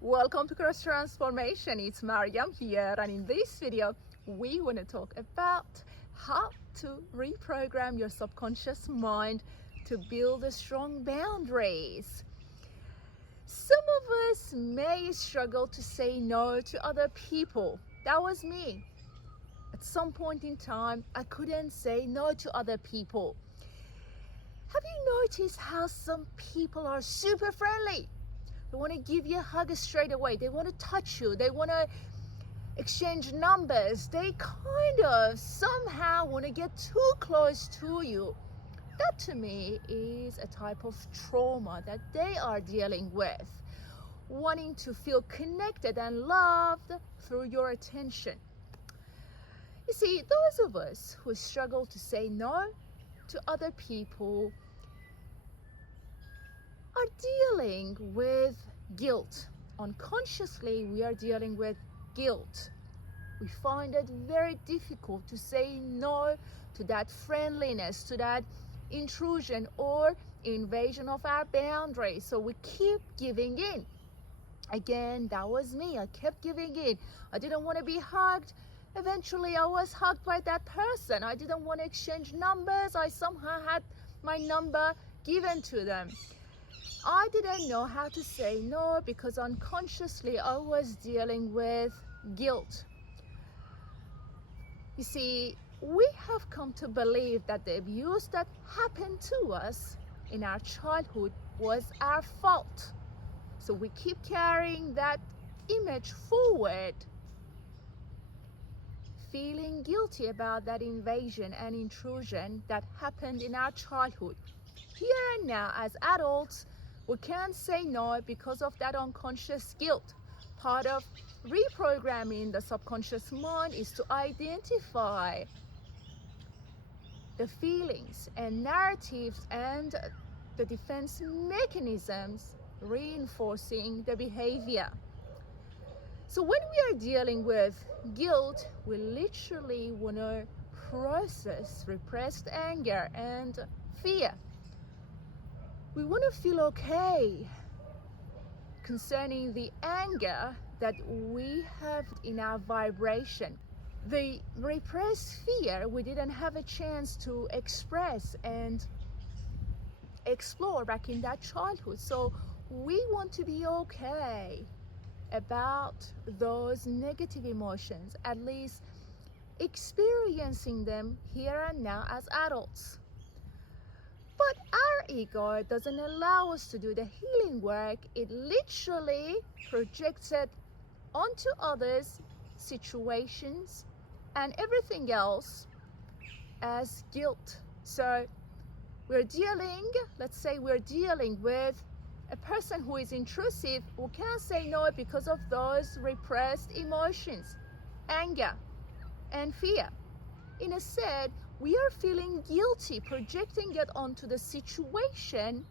Welcome to Cross Transformation. It's Mariam here, and in this video we want to talk about how to reprogram your subconscious mind to build strong boundaries. Some of us may struggle to say no to other people. That was me. At some point in time, I couldn't say no to other people. Have you noticed how some people are super friendly? They want to give you a hug straight away. They want to touch you. They want to exchange numbers. They kind of somehow want to get too close to you. That to me is a type of trauma that they are dealing with, wanting to feel connected and loved through your attention. You see, those of us who struggle to say no to other people are dealing with guilt. Unconsciously, we are dealing with guilt. We find it very difficult to say no to that friendliness, to that intrusion or invasion of our boundaries. So we keep giving in. Again, that was me. I kept giving in. I didn't want to be hugged. Eventually, I was hugged by that person. I didn't want to exchange numbers. I somehow had my number given to them. I didn't know how to say no because unconsciously I was dealing with guilt. You see, we have come to believe that the abuse that happened to us in our childhood was our fault. So we keep carrying that image forward, feeling guilty about that invasion and intrusion that happened in our childhood. Here and now, as adults, we can't say no because of that unconscious guilt. Part of reprogramming the subconscious mind is to identify the feelings and narratives and the defense mechanisms reinforcing the behavior. So when we are dealing with guilt, we literally want to process repressed anger and fear. We want to feel okay concerning the anger that we have in our vibration. The repressed fear we didn't have a chance to express and explore back in that childhood. So we want to be okay about those negative emotions, at least experiencing them here and now as adults. But our ego doesn't allow us to do the healing work. It literally projects it onto others, situations, and everything else as guilt. So let's say we're dealing with a person who is intrusive, who can't say no because of those repressed emotions, anger and fear. Instead, we are feeling guilty, projecting it onto the situation,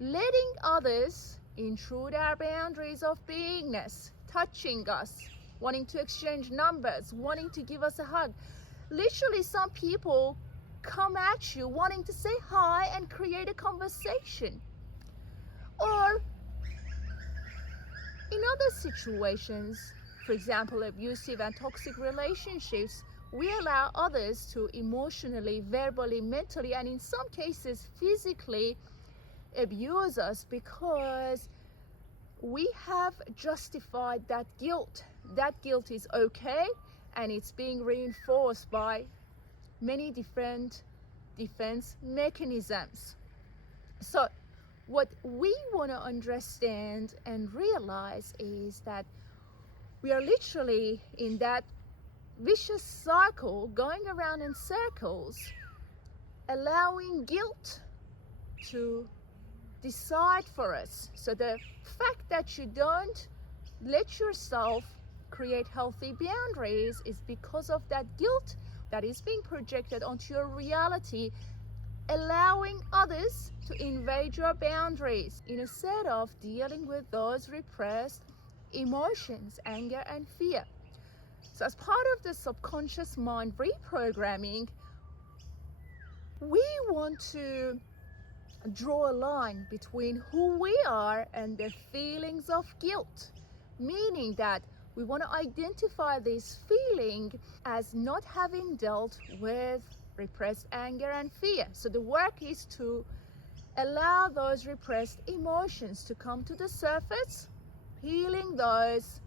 letting others intrude our boundaries of beingness, touching us, wanting to exchange numbers, wanting to give us a hug. Literally, some people come at you wanting to say hi and create a conversation. Or in other situations, for example, abusive and toxic relationships, we allow others to emotionally, verbally, mentally, and in some cases physically abuse us because we have justified that guilt. That guilt is okay, and it's being reinforced by many different defense mechanisms. So what we want to understand and realize is that we are literally in that vicious cycle, going around in circles, allowing guilt to decide for us. So the fact that you don't let yourself create healthy boundaries is because of that guilt that is being projected onto your reality allowing others to invade your boundaries instead of dealing with those repressed emotions, anger and fear. So as part of the subconscious mind reprogramming, we want to draw a line between who we are and the feelings of guilt, meaning that we want to identify this feeling as not having dealt with repressed anger and fear. So the work is to allow those repressed emotions to come to the surface, healing those,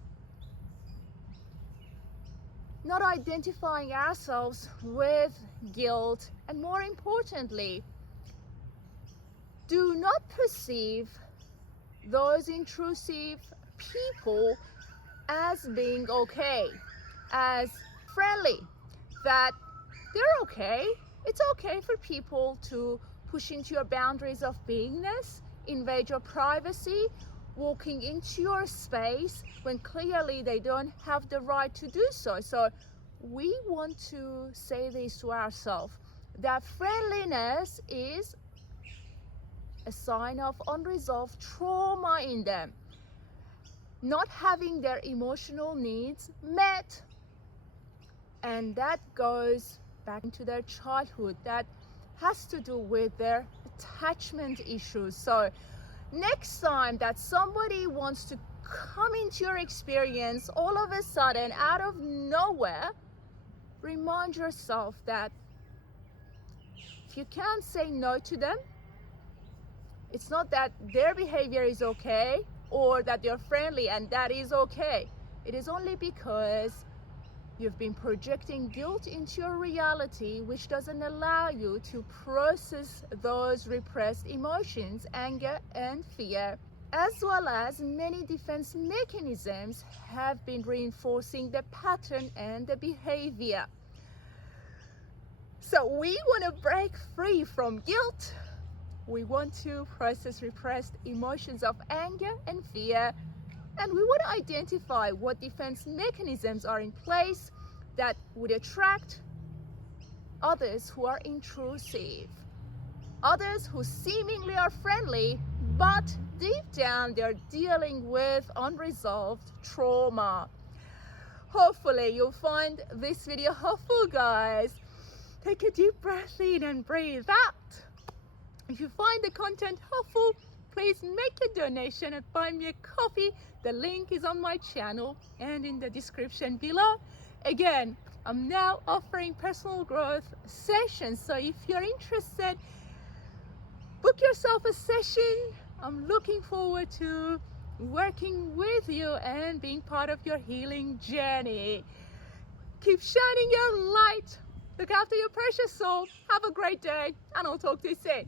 not identifying ourselves with guilt, and more importantly, do not perceive those intrusive people as being okay, as friendly, that they're okay. It's okay for people to push into your boundaries of beingness, invade your privacy, walking into your space when clearly they don't have the right to do so. So we want to say this to ourselves, that friendliness is a sign of unresolved trauma in them, not having their emotional needs met. And that goes back into their childhood. That has to do with their attachment issues. So next time that somebody wants to come into your experience all of a sudden out of nowhere, remind yourself that if you can't say no to them, it's not that their behavior is okay or that they're friendly and that is okay. It is only because you've been projecting guilt into your reality, which doesn't allow you to process those repressed emotions, anger and fear, as well as many defense mechanisms have been reinforcing the pattern and the behavior. So we want to break free from guilt. We want to process repressed emotions of anger and fear, and we want to identify what defense mechanisms are in place that would attract others who are intrusive, others who seemingly are friendly, but deep down they're dealing with unresolved trauma. Hopefully you'll find this video helpful, guys. Take a deep breath in and breathe out. If you find the content helpful, please make a donation and buy me a coffee. The link is on my channel and in the description below. Again, I'm now offering personal growth sessions, so if you're interested, book yourself a session. I'm looking forward to working with you and being part of your healing journey. Keep shining your light. Look after your precious soul. Have a great day, and I'll talk to you soon.